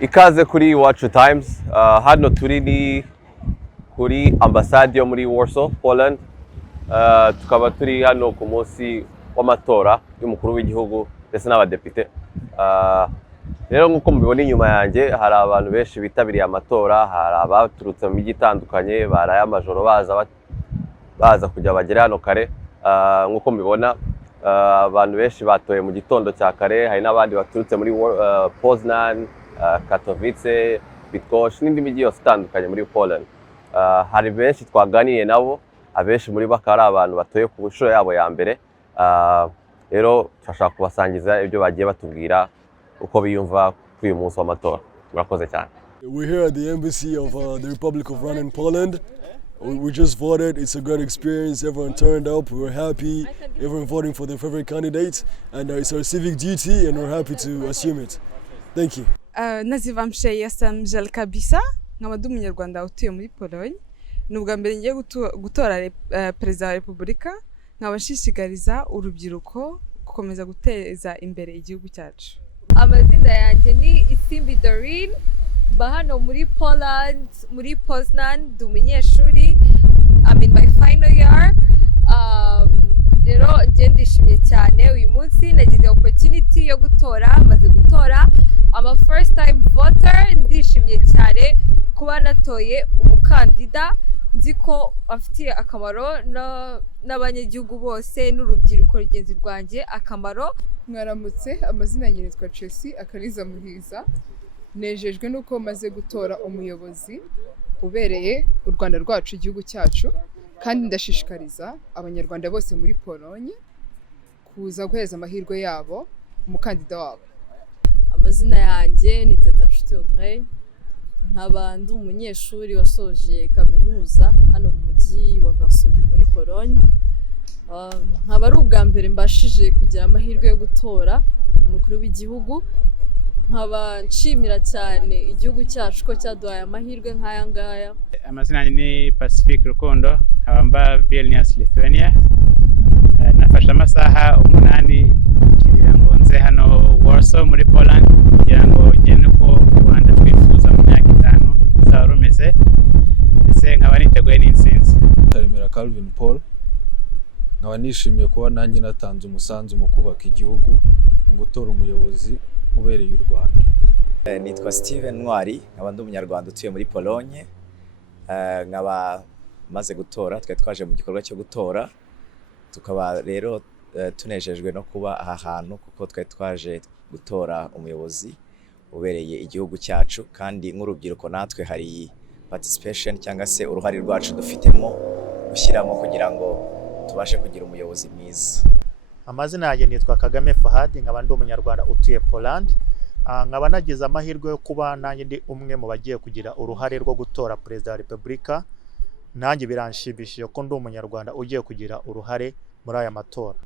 Ikaze kuri Iwacu Times. Hano turi ni kuri ambasade yo muri Warsaw, Poland. Tukaba turi hano ku munsi w'amatora y'umukuru w'igihugu ndetse n'abadepite. Rero nk'uko mubibona inyuma yanjye hari abantu benshi bitabiriye amatora, hari abaturutse mu mijyi itandukanye, baraye amajoro baza kujya bagera hano kare. Nk'uko mubibona abantu benshi batoye mu gitondo cya kare, hari n'abandi baturutse muri Poznan, Katowice, Bydgoszcz n'indi mijyi yose itandukanye muri Poland. Hari benshi twaganiye nabo, abenshi muri bo akaba ari abantu batoye ku nshuro yabo ya mbere. Rero turashaka kubasangiza ibyo bagiye batubwira uko biyumva kuri uyu munsi w'amatora. Murakoze cyane. We're here at the embassy of the Republic of Iran in Poland. We just voted. It's a great experience. Everyone turned up. We were happy. Everyone voting for their favorite candidates, and it's our civic duty, and we're happy to assume it. Thank you. Nazywam się, jestem Żelka Bisa, nkaba ndi umunyarwanda utuye muri Polonye. Ni ubwa mbere ngiye gutora perezida wa Repubulika, nkaba nshishikariza urubyiruko gukomeza guteza imbere igihugu cyacu. Amazina yanjye ni Isimbi Doreen, mba hano muri Poland, muri Poznan, ndi umunyeshuri. I'm in my final year. Rero njye ndishimye cyane uyu munsi nagize opportunity yo gutora, maze gutora. I'm a first time voter, ndishimye cyane kuba natoye umukandida nzi ko afitiye akamaro n'abanyagihugu bose n'urubyiruko rugenzi rwanjye akamaro. Mwaramutse, amazina yanjye nitwa Chelsea Akariza Muhiza. Nejejwe nuko maze gutora umuyobozi ubereye u Rwanda rwacu igihugu cyacu, kandi ndashishikariza abanyarwanda bose muri Polonye kuza guheza amahirwe yabo umukandida wabo. Amazina yanjye ni Teta Nshuti Audrey, nkaba ndi umunyeshuri wasoje kaminuza hano mu mujyi wa Varsovie muri Polonye. Nkaba ari ubwa mbere mbashije kugira amahirwe yo gutora umukuru w'igihugu. Nkaba nshimira cyane igihugu cyacu ko cyaduhaye amahirwe nk'aya ngaya. Amazina yanjye ni Pacific Rukundo, nkaba mba Vilnius, Lithuania. Nafashe amasaha 8 kugira ngo nze hano Warsaw muri Poland kugira ngo ngene ko u Rwanda twifuza mu myaka 5 zaba rumeze, ndetse nkaba niteguye n'intsinzi. Taremera Calvin Paul, nkaba nishimiye kuba nanjye natanze umusanzu mu kubaka igihugu mu gutora umuyobozi ubereye u Rwanda. Nitwa Steven Ntwari, nkaba ndi umunyarwanda utuye muri Polonye. Nkaba maze gutora, twaje mu gikorwa cyo gutora. Tukaba rero tunejejwe no kuba aha hantu kuko twaje gutora umuyobozi ubereye igihugu cyacu, kandi nk'urubyiruko natwe hari participation cyangwa se uruhare rwacu dufitemo gushyiramo kugira ngo tubashe kugira umuyobozi mwiza. Amazina yanjye nitwa Kagame Fahad, nkaba ndi umunyarwanda utuye Poland. Nkaba nagize amahirwe yo kuba nanjye ndi umwe mu bagiye kugira uruhare rwo gutora perezida wa Repubulika. Nanjye biranshimishije ko ndi umunyarwanda ugiye kugira uruhare muri aya matora.